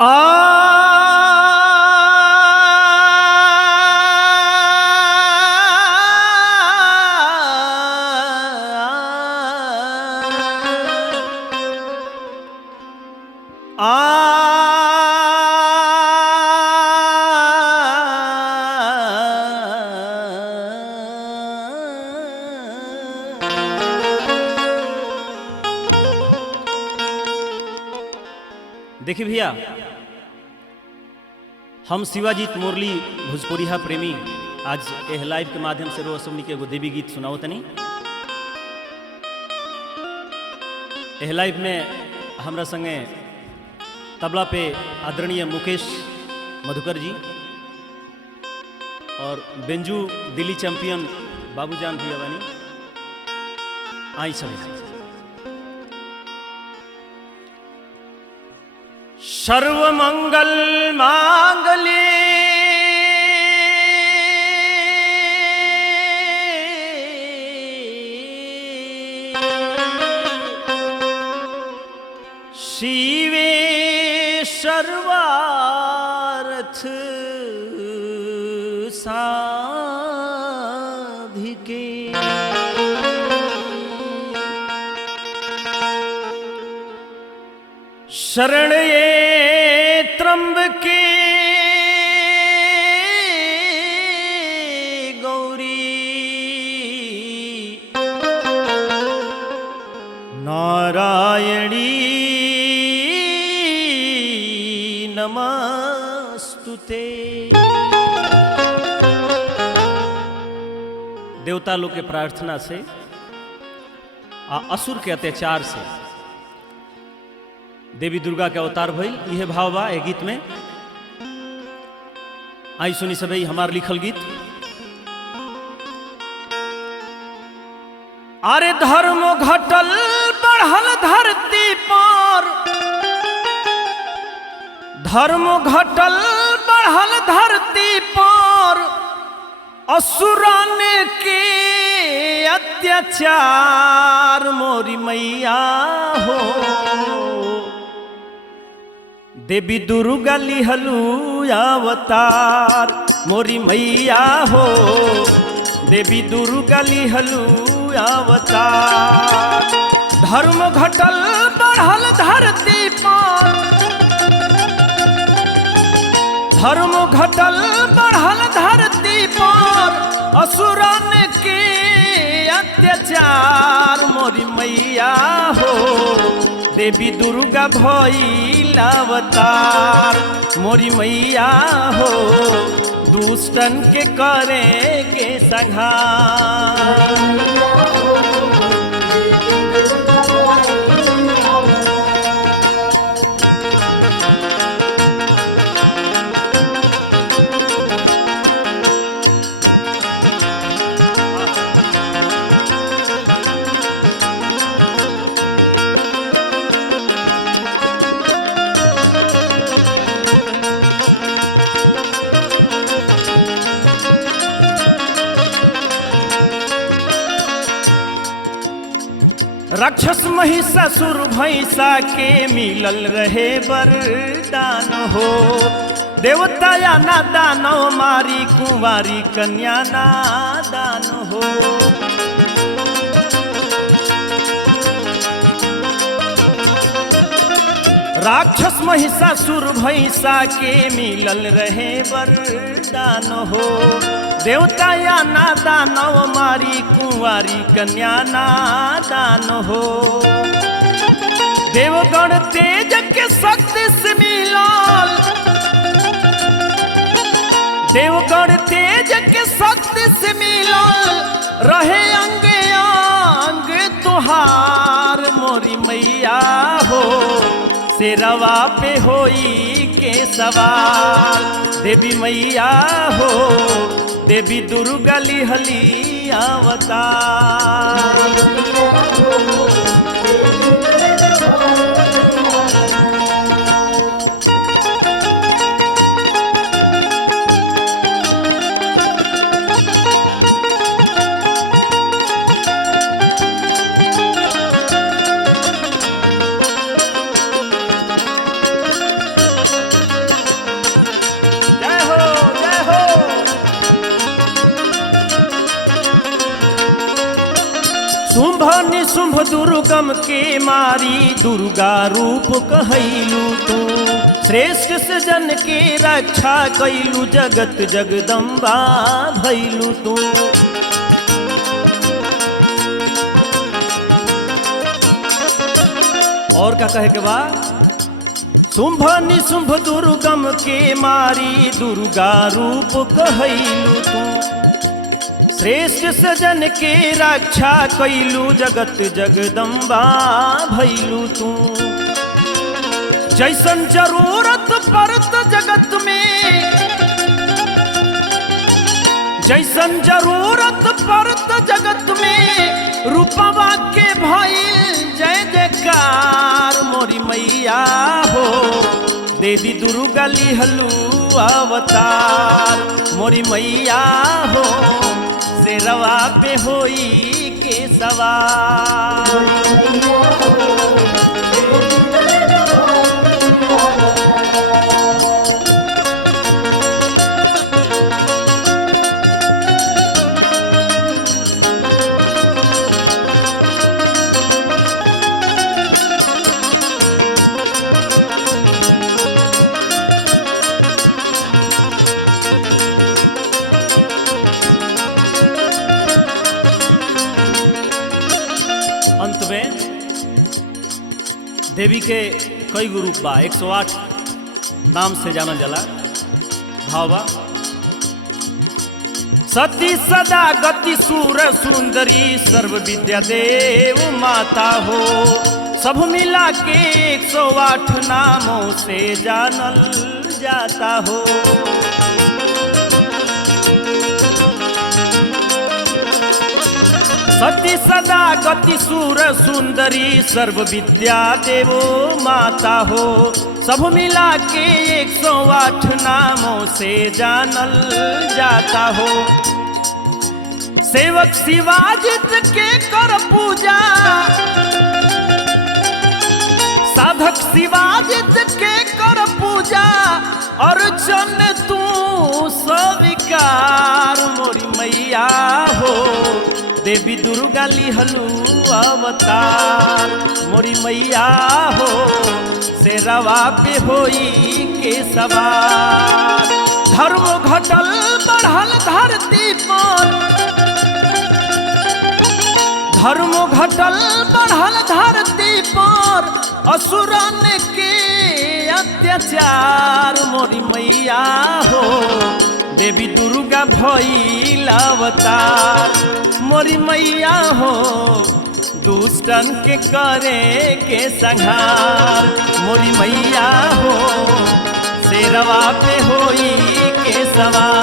आ देखिए भैया, हम शिवाजीत मुरली भोजपुरिया प्रेमी आज एह लाइव के माध्यम से रोज सबनी के एगो देवी गीत सुनाओ तनी। एह लाइव में हमरा संगे तबला पे आदरणीय मुकेश मधुकर जी और बेंजू दिल्ली चैंपियन बाबूजान भी अवानी आई सब। सर्वमंगल मांगल्ये शिवे सर्वार्थ साधिके शरण्ये त्र्यंबके गौरी नारायणी नमस्तुते। देवता लोग के प्रार्थना से असुर के अत्याचार से देवी दुर्गा के अवतार भइल, यह भाव बा ए गीत में। आई सुनी सबई हमार लिखल गीत। अरे धर्म घटल बढ़ल धरती पर, धर्म घटल बढ़ल धरती पर, असुरन के अत्याचार मोरी मैया हो। देवी दुर्गा लिहलू अवतार मोरी मैया हो। देवी दुर्गा लिहलू अवतार। धर्म घटल बढ़ल धरती पर, धर्म घटल बढ़ल धरती पर, असुरन के अत्याचार मोरी मैया हो। देवी दुर्गा भइल अवतार मोरी मैया हो। दुष्टन के करे के संहार। राक्षस महिषासुर भैंसा के मिलल रहे वरदान हो। देवता या ना दानव मारी कुंवारी कन्या नादान हो। राक्षस महिषासुर भैंसा के मिलल रहे वरदान हो। देवता या ना दानव मारी कुंवारी कन्या नादान हो। देवगण तेज के शक्ति से मिलल, देवगण तेज के शक्ति से मिलल, रहे अंग अंग तुहार मोरी मैया हो। शेरवा पे होई के सवार देवी मैया हो। देवी दुर्गा लिहली अवतार। निशुंभ दुर्गम के मारी दुर्गा रूप कहैलू तू। श्रेष्ठ सजन के रक्षा कैलू जगत जगदम्बा भैलू तू। और का कहे के बा? शुंभ निशुंभ दुर्गम के मारी दुर्गा रूप कहैलू तू। श्रेष्ठ सजन के रक्षा कैलू जगत जगदम्बा भैलू तू। जैसन जरूरत पड़त जगत में, जैसन जरूरत पड़त जगत में रूपवा के भइल जय जयकार मोरी मैया हो। देवी दुर्गा लिहलू अवतार मोरी मैया हो। शेरवा पे होई के सवार। अंत में देवी के कई गो रूप बा, 108 नाम से जानल जाला। भावा सती सदा गति सूर सुंदरी सर्व विद्या देव माता हो। सब मिला के 108 नामों से जानल जाता हो। सती सदा गति सूर सुंदरी सर्व विद्या देवो माता हो। सब मिला के 108 नामों से जानल जाता हो। सेवक शिवाजित के कर पूजा, साधक शिवाजित के कर पूजा। अर्चन तू स्वीकार मोरी मैया हो। देवी दुर्गा लिहलू अवतार मोरी मैया हो। शेरवा पे होई के सवार। धर्म घटल बढ़ल धरती पर, धर्म घटल बढ़ल धरती पर। असुरन के अत्याचार मोरी मैया हो। देवी दुर्गा भइल अवतार मोरी मैया हो। दुष्टन के करे के संहार मोरी मैया हो। शेरवा पे होई के सवार।